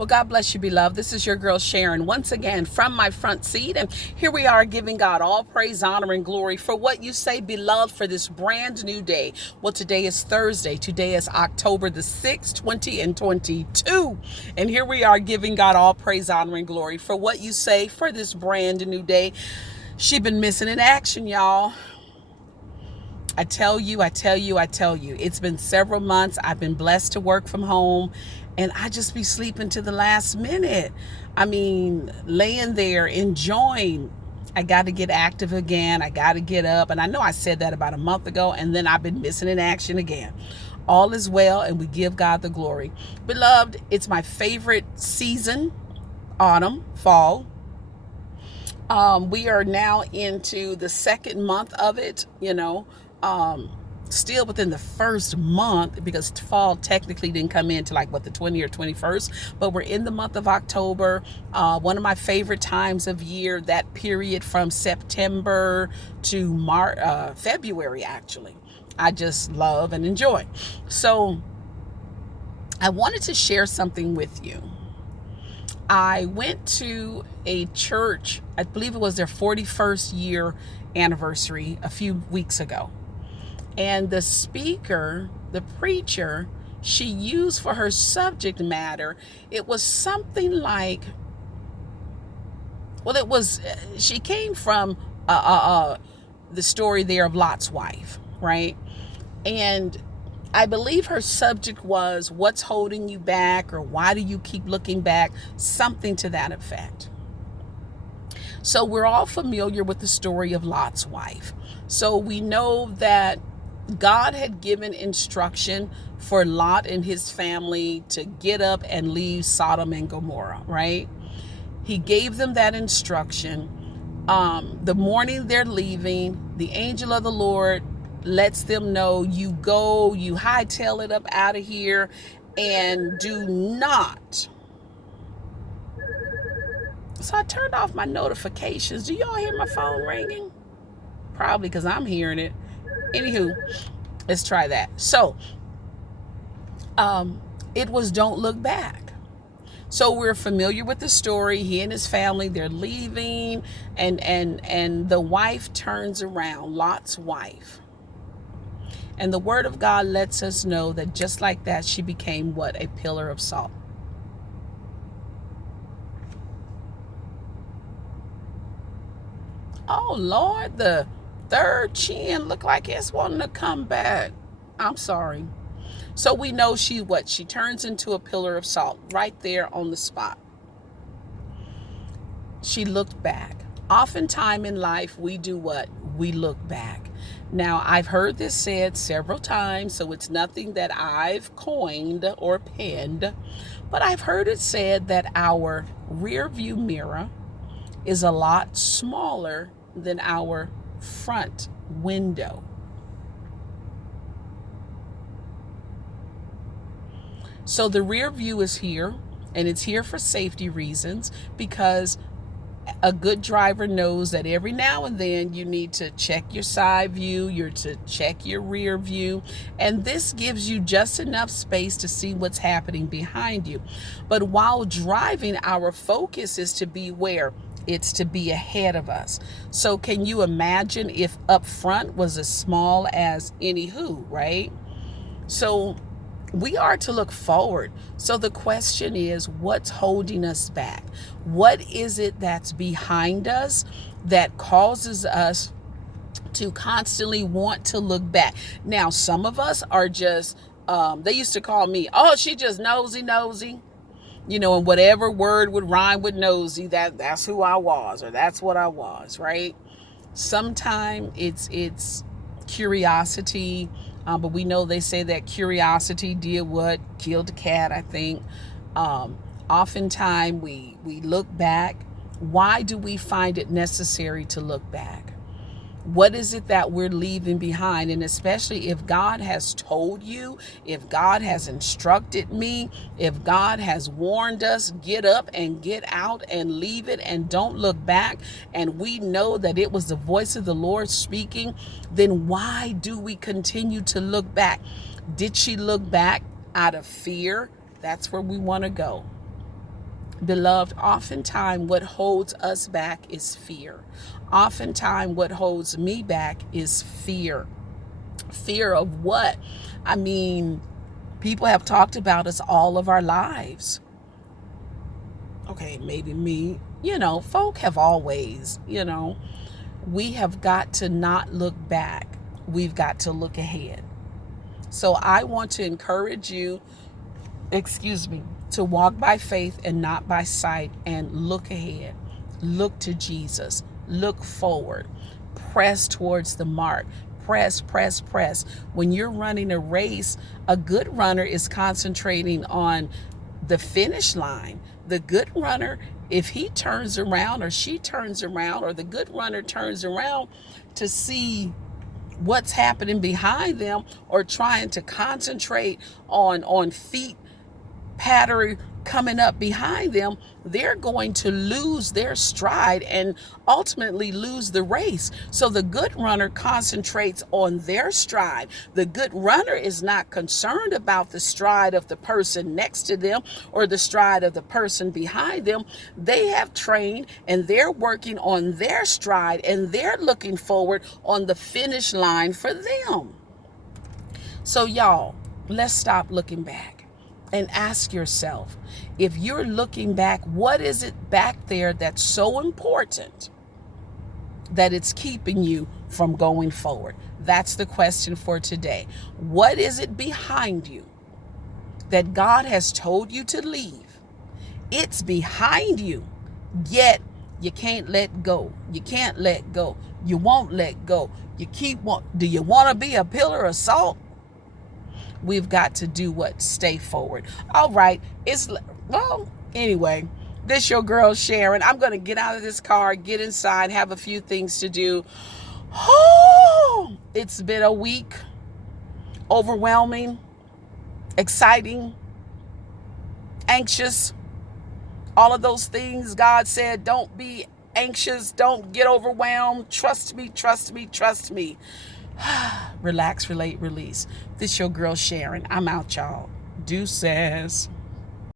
Well, God bless you, beloved. This is your girl Sharon, once again from my front seat. And here we are giving God all praise, honor, and glory for what you say, beloved, for this brand new day. Well, today is Thursday. Today is October the 6th, 2022. And here we are giving God all praise, honor, and glory for what you say for this brand new day. She been missing in action, y'all. I tell you, it's been several months. I've been blessed to work from home, and I just be sleeping to the last minute. I mean, laying there, enjoying. I got to get active again. I got to get up. And I know I said that about a month ago, and then I've been missing in action again. All is well, and we give God the glory. Beloved, it's my favorite season, autumn, fall. We are now into the second month of it, still within the first month because fall technically didn't come in to like the 20th or 21st, but we're in the month of October. One of my favorite times of year, that period from September to February, actually. I just love and enjoy. So I wanted to share something with you. I went to a church, I believe it was their 41st year anniversary a few weeks ago. And the speaker, the preacher, she used for her subject matter, it was something like, she came from the story there of Lot's wife, right? And I believe her subject was what's holding you back, or why do you keep looking back? Something to that effect. So we're all familiar with the story of Lot's wife. So we know that God had given instruction for Lot and his family to get up and leave Sodom and Gomorrah, right? He gave them that instruction. The morning they're leaving, the angel of the Lord lets them know, you go, you hightail it up out of here, and do not. So I turned off my notifications. Do y'all hear my phone ringing? Probably because I'm hearing it. Anywho, let's try that. So it was don't look back. So we're familiar with the story. He and his family, they're leaving, and the wife turns around, Lot's wife. And the word of God lets us know that just like that, she became what? A pillar of salt. Oh, Lord, the third chin looked like it's wanting to come back. I'm sorry. So we know she turns into a pillar of salt right there on the spot. She looked back. Oftentimes in life, we do what? We look back. Now, I've heard this said several times, so it's nothing that I've coined or penned, but I've heard it said that our rear view mirror is a lot smaller than our front window. So the rear view is here, and it's here for safety reasons, because a good driver knows that every now and then you need to check your side view, you're to check your rear view, and this gives you just enough space to see what's happening behind you. But while driving, our focus is to be where? It's to be ahead of us. So can you imagine if up front was as small as anywho, right? So we are to look forward. So the question is, what's holding us back? What is it that's behind us that causes us to constantly want to look back? Now, some of us are just, they used to call me, oh, she just nosy. And whatever word would rhyme with nosy, that's who I was, or that's what I was, right? Sometimes it's curiosity. But we know they say that curiosity did what? Killed the cat, I think. Oftentimes we look back. Why do we find it necessary to look back? What is it that we're leaving behind? And especially if God has told you, if God has instructed me, if God has warned us, get up and get out and leave it and don't look back, and we know that it was the voice of the Lord speaking, then why do we continue to look back? Did she look back out of fear? That's where we want to go. Beloved, oftentimes what holds us back is fear. Oftentimes what holds me back is fear. Fear of what? I mean, people have talked about us all of our lives. Okay, maybe me. Folk have always, we have got to not look back. We've got to look ahead. So I want to encourage you, to walk by faith and not by sight, and look ahead. Look to Jesus. Look forward. Press towards the mark. Press, press, press. When you're running a race, a good runner is concentrating on the finish line. The good runner, if he turns around or she turns around, or the good runner turns around to see what's happening behind them, or trying to concentrate on feet pattern coming up behind them, they're going to lose their stride and ultimately lose the race. So the good runner concentrates on their stride. The good runner is not concerned about the stride of the person next to them or the stride of the person behind them. They have trained and they're working on their stride, and they're looking forward on the finish line for them. So y'all, let's stop looking back and ask yourself, if you're looking back, what is it back there that's so important that it's keeping you from going forward? That's the question for today. What is it behind you that God has told you to leave? It's behind you, yet you can't let go. You can't let go. You won't let go. Do you want to be a pillar of salt? We've got to do what? Stay forward. All right. Anyway, this your girl Sharon. I'm going to get out of this car, get inside, have a few things to do. Oh, it's been a week. Overwhelming, exciting, anxious. All of those things. God said, don't be anxious. Don't get overwhelmed. Trust me, trust me, trust me. Relax, relate, release. This your girl Sharon. I'm out, y'all. Deuces.